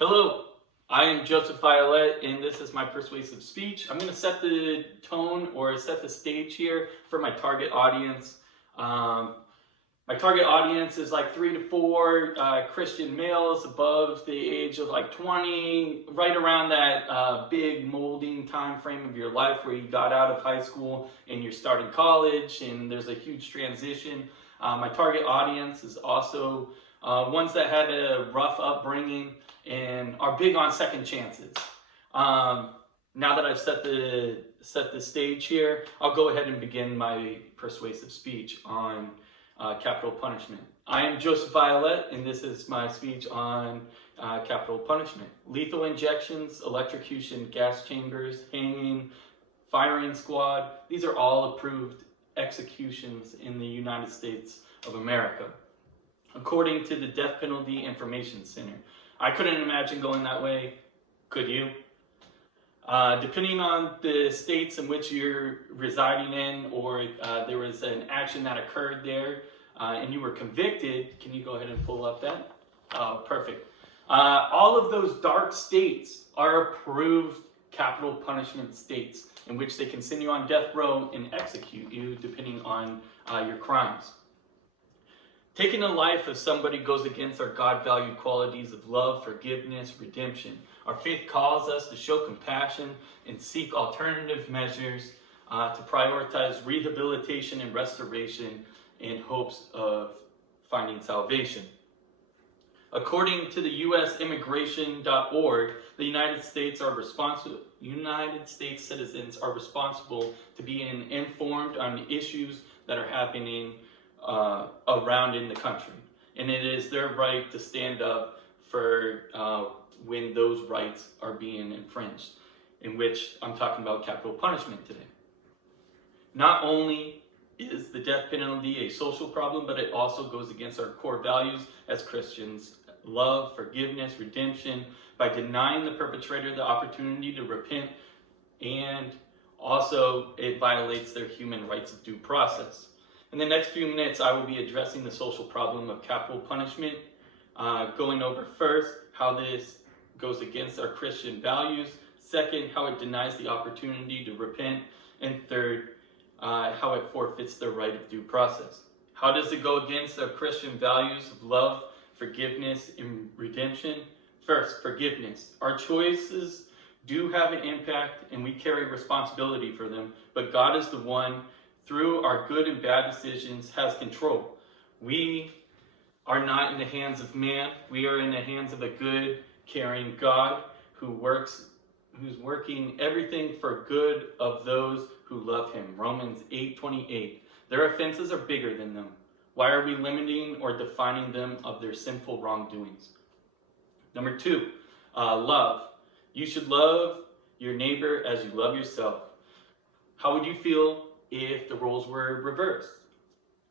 Hello, I am Joseph Violet, and this is my persuasive speech. I'm going to set the tone or set the stage here for my target audience. My target audience is like 3 to 4 Christian males above the age of like 20, right around that big molding time frame of your life where you got out of high school and you're starting college and there's a huge transition. My target audience is also ones that had a rough upbringing and are big on second chances. Now that I've set the stage here, I'll go ahead and begin my persuasive speech on capital punishment. I am Joseph Violet, and this is my speech on capital punishment. Lethal injections, electrocution, gas chambers, hanging, firing squad, these are all approved executions in the United States of America, according to the Death Penalty Information Center. I couldn't imagine going that way, could you? Depending on the states in which you're residing in, or there was an action that occurred there and you were convicted, can you go ahead and pull up that? Oh, perfect. All of those dark states are approved capital punishment states in which they can send you on death row and execute you depending on your crimes. Taking the life of somebody goes against our God-valued qualities of love, forgiveness, redemption. Our faith calls us to show compassion and seek alternative measures to prioritize rehabilitation and restoration in hopes of finding salvation. According to the usimmigration.org, the United States citizens are responsible to be informed on issues that are happening around in the country, and it is their right to stand up for when those rights are being infringed, in which I'm talking about capital punishment today. Not only is the death penalty a social problem, but it also goes against our core values as Christians: love, forgiveness, redemption, by denying the perpetrator the opportunity to repent, and also it violates their human rights of due process. In the next few minutes, I will be addressing the social problem of capital punishment, going over first how this goes against our Christian values, second, how it denies the opportunity to repent, and third, how it forfeits their right of due process. How does it go against our Christian values of love, forgiveness, and redemption? First, forgiveness. Our choices do have an impact, and we carry responsibility for them, but God is the one, through our good and bad decisions, has control. We are not in the hands of man. We are in the hands of a good, caring God who's working everything for good of those who love him. Romans 8:28. Their offenses are bigger than them. Why are we limiting or defining them of their sinful wrongdoings? Number 2, love. You should love your neighbor as you love yourself. How would you feel if the roles were reversed?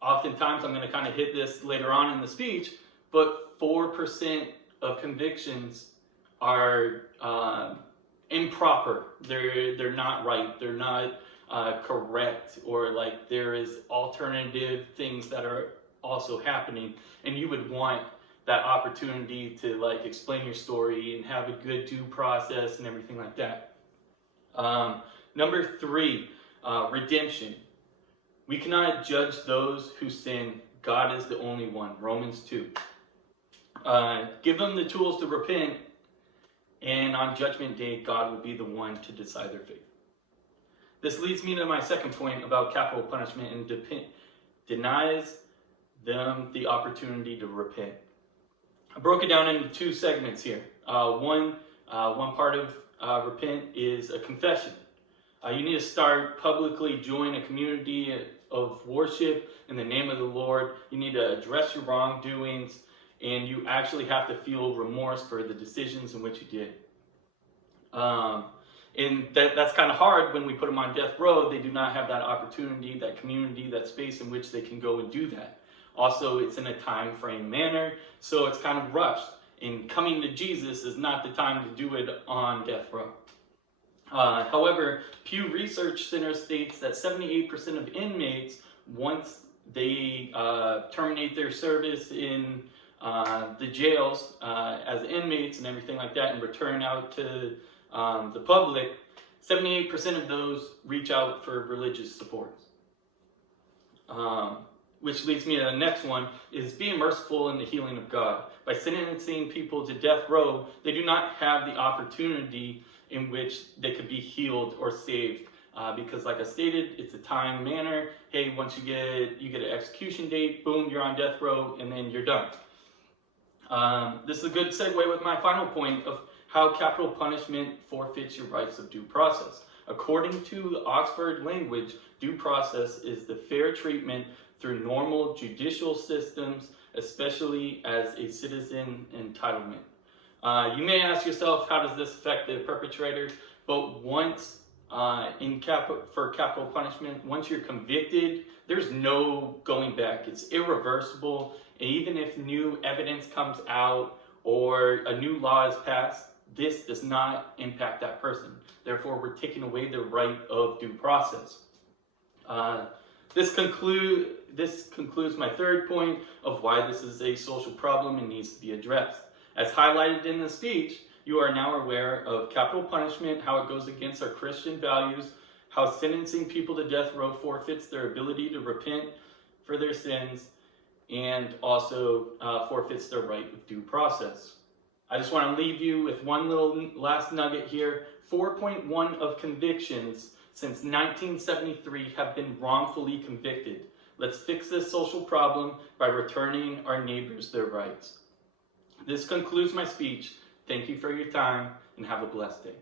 Oftentimes, I'm going to kind of hit this later on in the speech, but 4% of convictions are improper. They're not right. They're not correct, or like there is alternative things that are also happening, and you would want that opportunity to like explain your story and have a good due process and everything like that. Number 3, redemption. We cannot judge those who sin. God is the only one. Romans 2. Give them the tools to repent, and on Judgment Day, God will be the one to decide their fate. This leads me to my second point about capital punishment, and denies them the opportunity to repent. I broke it down into 2 segments here. One part of repent is a confession. You need to start publicly join a community of worship in the name of the Lord. You need to address your wrongdoings, and you actually have to feel remorse for the decisions in which you did. And that's kind of hard when we put them on death row. They do not have that opportunity, that community, that space in which they can go and do that. Also, it's in a time frame manner, so it's kind of rushed. And coming to Jesus is not the time to do it on death row. However, Pew Research Center states that 78% of inmates, once they terminate their service in the jails as inmates and everything like that and return out to the public, 78% of those reach out for religious support. Which leads me to the next one, is being merciful in the healing of God. By sentencing people to death row, they do not have the opportunity in which they could be healed or saved. Because like I stated, it's a time manner. Hey, once you get an execution date, boom, you're on death row, and then you're done. This is a good segue with my final point of how capital punishment forfeits your rights of due process. According to the Oxford language, due process is the fair treatment through normal judicial systems, especially as a citizen entitlement. You may ask yourself, how does this affect the perpetrator? But once for capital punishment, once you're convicted, there's no going back. It's irreversible. And even if new evidence comes out or a new law is passed, this does not impact that person. Therefore, we're taking away the right of due process. This concludes my third point of why this is a social problem and needs to be addressed. As highlighted in the speech, you are now aware of capital punishment, how it goes against our Christian values, how sentencing people to death row forfeits their ability to repent for their sins, and also forfeits their right of due process. I just want to leave you with one little last nugget here. 4.1 of convictions since 1973 have been wrongfully convicted. Let's fix this social problem by returning our neighbors their rights. This concludes my speech. Thank you for your time and have a blessed day.